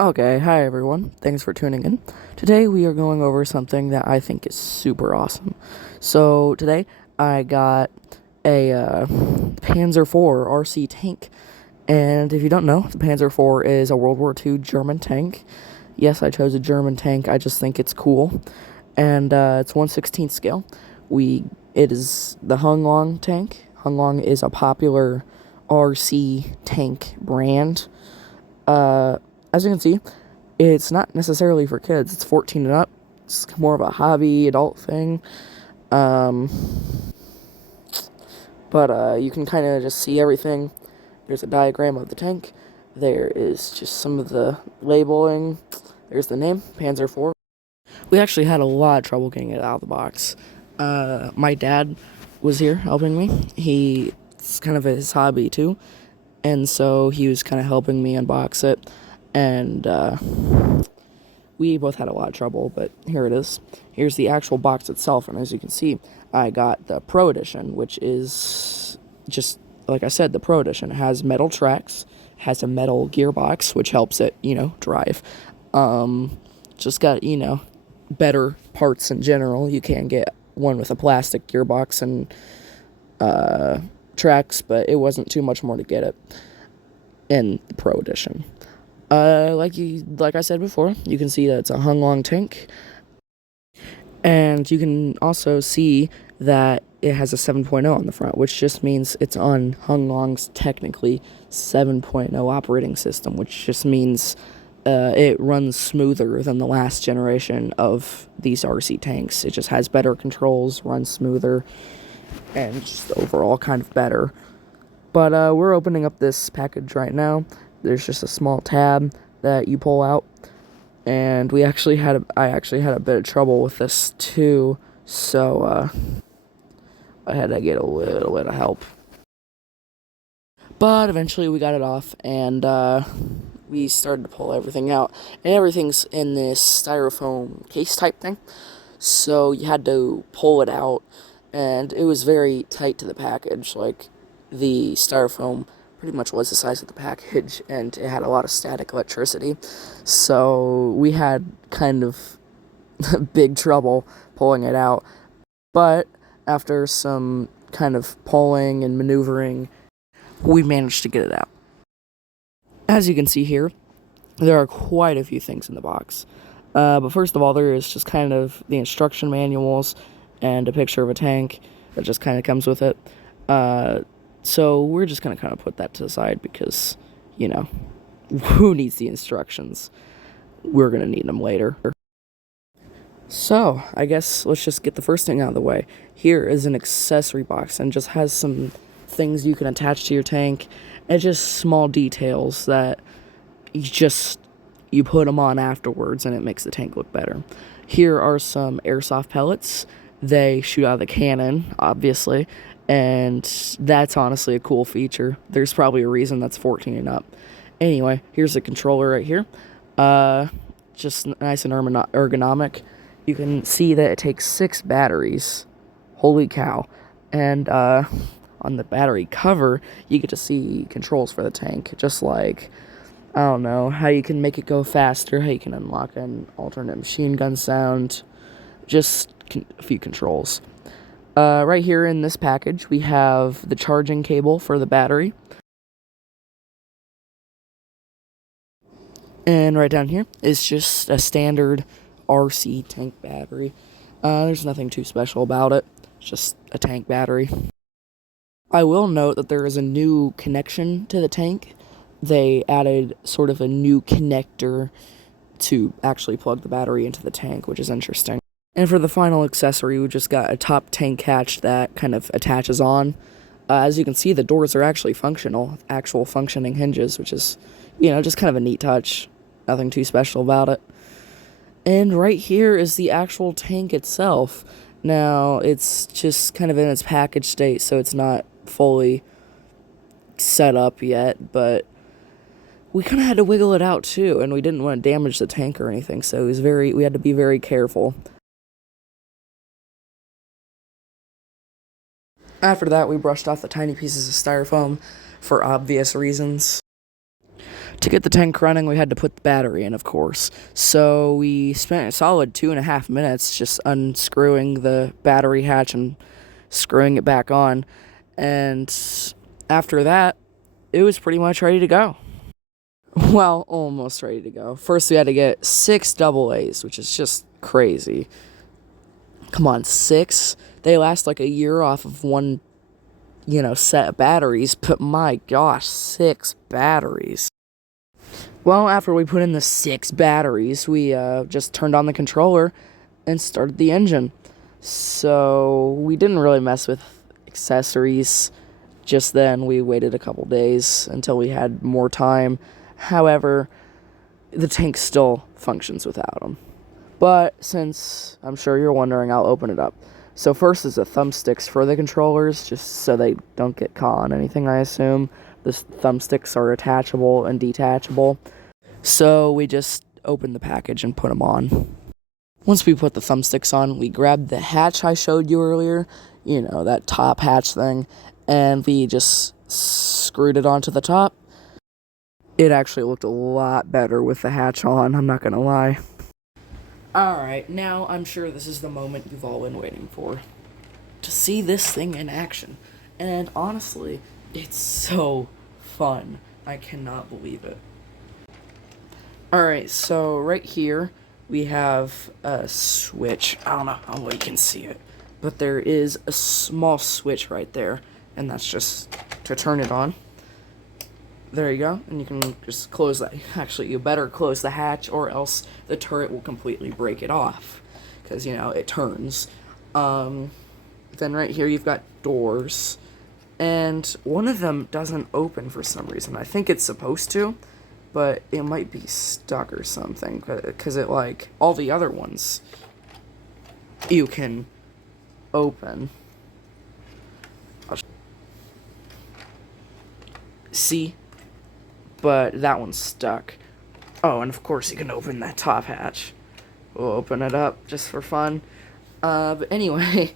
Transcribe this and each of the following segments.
Okay, hi everyone. Thanks for tuning in. Today we are going over something that I think is super awesome. So today I got a Panzer IV RC tank, and if you don't know, the Panzer IV is a World War II German tank. Yes, I chose a German tank. I just think it's cool, and it's 1/16 scale. It is the Heng tank. Heng is a popular RC tank brand. As you can see, it's not necessarily for kids. It's 14 and up. It's more of a hobby, adult thing. Um, but you can kind of just see everything. There's a diagram of the tank. There is just some of the labeling. There's the name, Panzer IV. We actually had a lot of trouble getting it out of the box. My dad was here helping me. It's kind of his hobby too. And so he was kind of helping me unbox it. And we both had a lot of trouble, but here it is. Here's the actual box itself, and as you can see, I got the Pro Edition, which is just, like I said, the Pro Edition. It has metal tracks, has a metal gearbox, which helps it, drive. Just got, better parts in general. You can get one with a plastic gearbox and tracks, but it wasn't too much more to get it in the Pro Edition. Like I said before, you can see that it's a Heng tank, and you can also see that it has a 7.0 on the front, which just means it's on Heng's technically 7.0 operating system, which just means it runs smoother than the last generation of these RC tanks. It just has better controls, runs smoother, and just overall kind of better. But we're opening up this package right now. There's just a small tab that you pull out, and I actually had a bit of trouble with this too, so I had to get a little bit of help. But eventually we got it off, and we started to pull everything out, and everything's in this styrofoam case type thing, so you had to pull it out, and it was very tight to the package. Like, the styrofoam pretty much was the size of the package, and it had a lot of static electricity, so we had kind of big trouble pulling it out. But after some kind of pulling and maneuvering, we managed to get it out. As you can see here, there are quite a few things in the box. But first of all, there is just kind of the instruction manuals and a picture of a tank that just kind of comes with it. So we're just going to kind of put that to the side because, who needs the instructions? We're going to need them later. So, I guess let's just get the first thing out of the way. Here is an accessory box, and just has some things you can attach to your tank, and just small details that you put them on afterwards, and it makes the tank look better. Here are some airsoft pellets. They shoot out of the cannon, obviously, and that's honestly a cool feature. There's probably a reason that's 14 and up. Anyway, here's the controller right here. Just nice and ergonomic. You can see that it takes 6 batteries. Holy cow. And on the battery cover, you get to see controls for the tank, just like, I don't know, how you can make it go faster, how you can unlock an alternate machine gun sound, just a few controls. Right here in this package, we have the charging cable for the battery. And right down here is just a standard RC tank battery. There's nothing too special about it. It's just a tank battery. I will note that there is a new connection to the tank. They added sort of a new connector to actually plug the battery into the tank, which is interesting. And for the final accessory, we just got a top tank hatch that kind of attaches on. As you can see, the doors are actually functional, actual functioning hinges, which is, just kind of a neat touch. Nothing too special about it. And right here is the actual tank itself. Now, it's just kind of in its package state, so it's not fully set up yet, but we kind of had to wiggle it out too, and we didn't want to damage the tank or anything, so we had to be very careful. After that, we brushed off the tiny pieces of styrofoam for obvious reasons. To get the tank running, we had to put the battery in, of course. So we spent a solid 2.5 minutes just unscrewing the battery hatch and screwing it back on. And after that, it was pretty much ready to go. Well, almost ready to go. First, we had to get 6 double A's, which is just crazy. Come on, 6? They last like a year off of one, set of batteries, but my gosh, 6 batteries. Well, after we put in the 6 batteries, we just turned on the controller and started the engine. So we didn't really mess with accessories just then. We waited a couple days until we had more time. However, the tank still functions without them. But since I'm sure you're wondering, I'll open it up. So first is the thumbsticks for the controllers, just so they don't get caught on anything, I assume. The thumbsticks are attachable and detachable. So we just opened the package and put them on. Once we put the thumbsticks on, we grabbed the hatch I showed you earlier, that top hatch thing, and we just screwed it onto the top. It actually looked a lot better with the hatch on, I'm not gonna lie. Alright, now I'm sure this is the moment you've all been waiting for. To see this thing in action. And honestly, it's so fun. I cannot believe it. Alright, so right here we have a switch. I don't know how well you can see it, but there is a small switch right there, and that's just to turn it on. There you go, and you can just close that. Actually, you better close the hatch or else the turret will completely break it off, because, it turns. Then right here you've got doors, and one of them doesn't open for some reason. I think it's supposed to, but it might be stuck or something, because all the other ones you can open. See? But that one's stuck. Oh, and of course you can open that top hatch. We'll open it up just for fun. But anyway,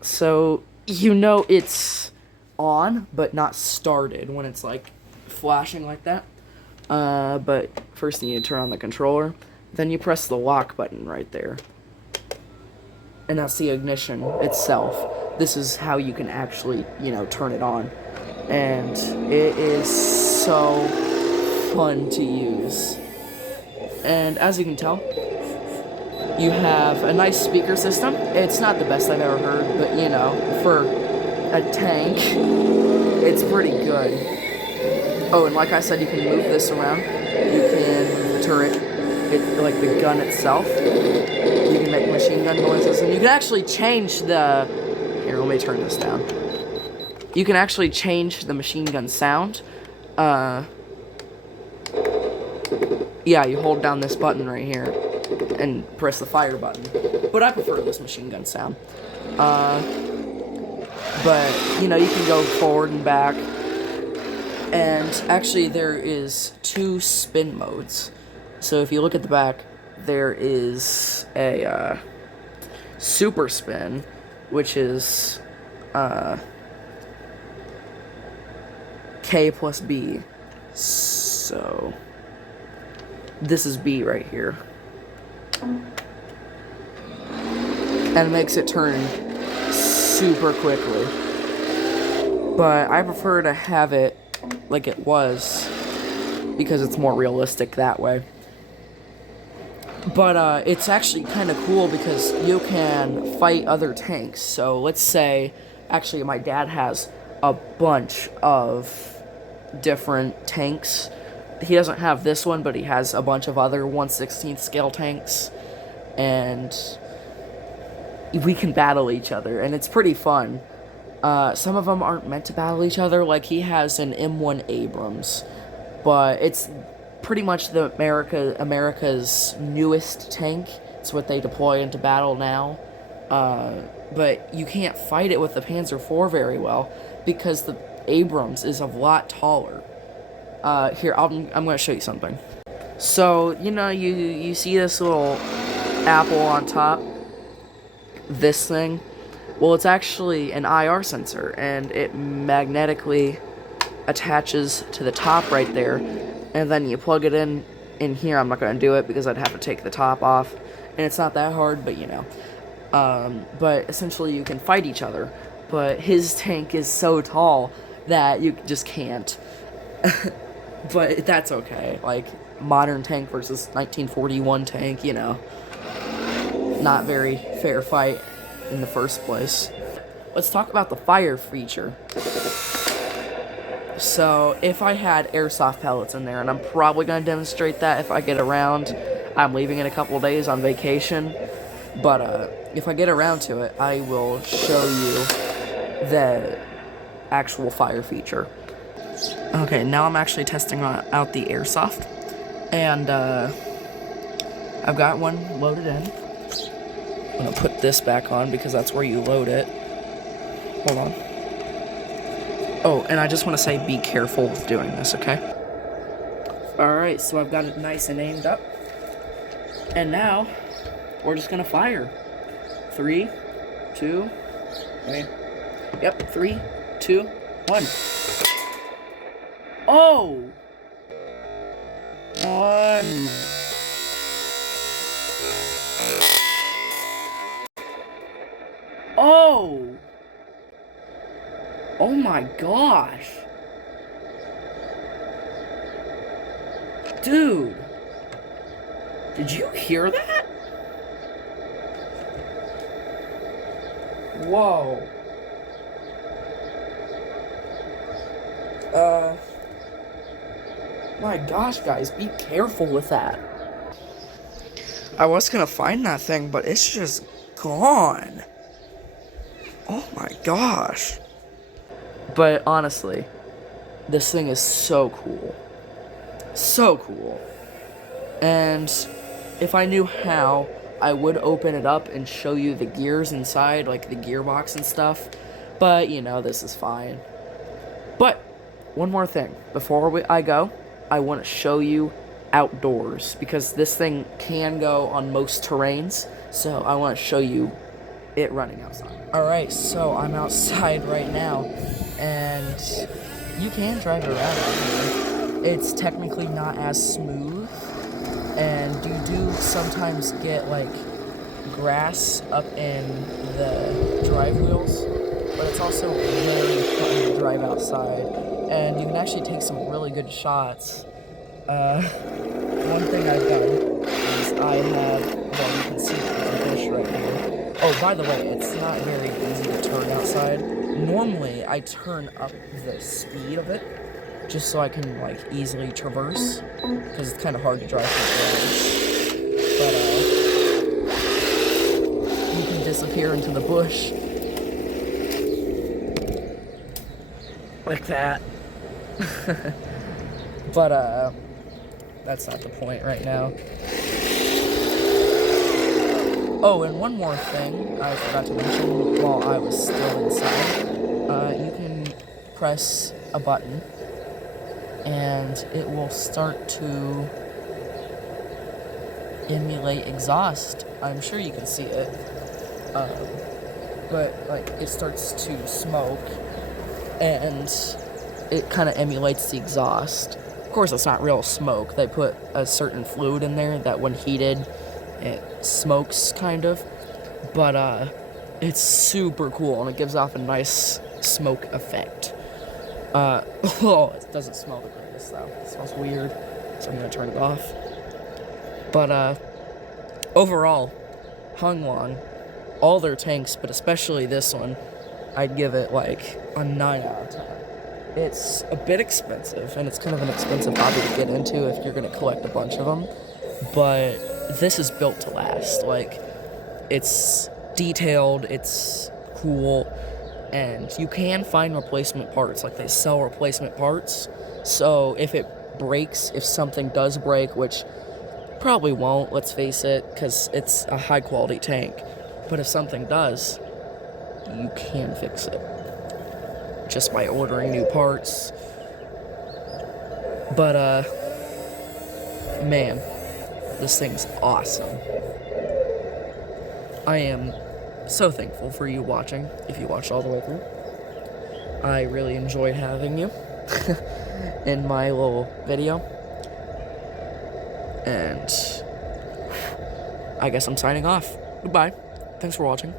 so it's on, but not started when it's flashing like that. But first you need to turn on the controller. Then you press the lock button right there. And that's the ignition itself. This is how you can actually, turn it on. And it is so fun to use. And as you can tell, you have a nice speaker system. It's not the best I've ever heard, but for a tank, it's pretty good. Oh, and like I said, you can move this around. You can move the turret, the gun itself. You can make machine gun noises, and you can actually change the... Here, let me turn this down. You can actually change the machine gun sound. Yeah, you hold down this button right here and press the fire button. But I prefer this machine gun sound. But, you can go forward and back. And actually there is 2 spin modes. So if you look at the back, there is a super spin, which is K plus B. So this is B right here. And it makes it turn super quickly. But I prefer to have it like it was, because it's more realistic that way. But it's actually kind of cool because you can fight other tanks. So let's say, actually my dad has a bunch of different tanks. He doesn't have this one, but he has a bunch of other 1/16 scale tanks. And we can battle each other, and it's pretty fun. Some of them aren't meant to battle each other, like he has an M1 Abrams, but it's pretty much America's newest tank. It's what they deploy into battle now. But you can't fight it with the Panzer IV very well, because the Abrams is a lot taller. Here, I'm going to show you something. So, you see this little apple on top? This thing? Well, it's actually an IR sensor, and it magnetically attaches to the top right there, and then you plug it in here. I'm not going to do it because I'd have to take the top off, and it's not that hard, but you know. But essentially you can fight each other, but his tank is so tall that you just can't. But that's okay. Like, modern tank versus 1941 tank, you know. Not very fair fight in the first place. Let's talk about the fire feature. So, if I had airsoft pellets in there, and I'm probably going to demonstrate that if I get around. I'm leaving in a couple days on vacation. But, if I get around to it, I will show you the actual fire feature. Okay, now I'm actually testing out the airsoft. And, I've got one loaded in. I'm going to put this back on because that's where you load it. Hold on. Oh, and I just want to say be careful with doing this, okay? Alright, so I've got it nice and aimed up. And now, we're just going to fire. 3, 2, wait. Yep, 3, 2, 1. Oh! 1. Oh! Oh my gosh! Dude! Did you hear that? Whoa. My gosh, guys, be careful with that. I was gonna find that thing, but it's just gone. Oh my gosh. But honestly, this thing is so cool. So cool. And if I knew how, I would open it up and show you the gears inside, like the gearbox and stuff. But, you know, this is fine. But, one more thing. Before I go, I want to show you outdoors. Because this thing can go on most terrains. So, I want to show you it running outside. Alright, so I'm outside right now. And you can drive it around out here. It's technically not as smooth. And you do sometimes get, like, grass up in the drive wheels, but it's also very fun to drive outside, and you can actually take some really good shots. One thing I've done is I have, well, you can see the bush right here. Oh, by the way, it's not very easy to turn outside. Normally, I turn up the speed of it, just so I can, like, easily traverse, because it's kind of hard to drive through grass. But, you can disappear into the bush. Like that. But, that's not the point right now. Oh, and one more thing I forgot to mention while I was still inside. You can press a button, and it will start to emulate exhaust. I'm sure you can see it. But, like, it starts to smoke, and it kind of emulates the exhaust. Of course, it's not real smoke. They put a certain fluid in there that when heated, it smokes, kind of. But, it's super cool, and it gives off a nice smoke effect. Oh, it doesn't smell the greatest, though. It smells weird, so I'm gonna turn it off. But, overall, Heng, all their tanks, but especially this one, I'd give it, like, a 9 out of 10. It's a bit expensive, and it's kind of an expensive hobby to get into if you're gonna collect a bunch of them, but this is built to last. Like, it's detailed, it's cool, and you can find replacement parts. Like, they sell replacement parts, so if it breaks, if something does break, which probably won't, let's face it, because it's a high quality tank, but if something does, you can fix it just by ordering new parts. But man, this thing's awesome. I am so thankful for you watching, if you watched all the way through. I really enjoyed having you in my little video. And I guess I'm signing off. Goodbye. Thanks for watching.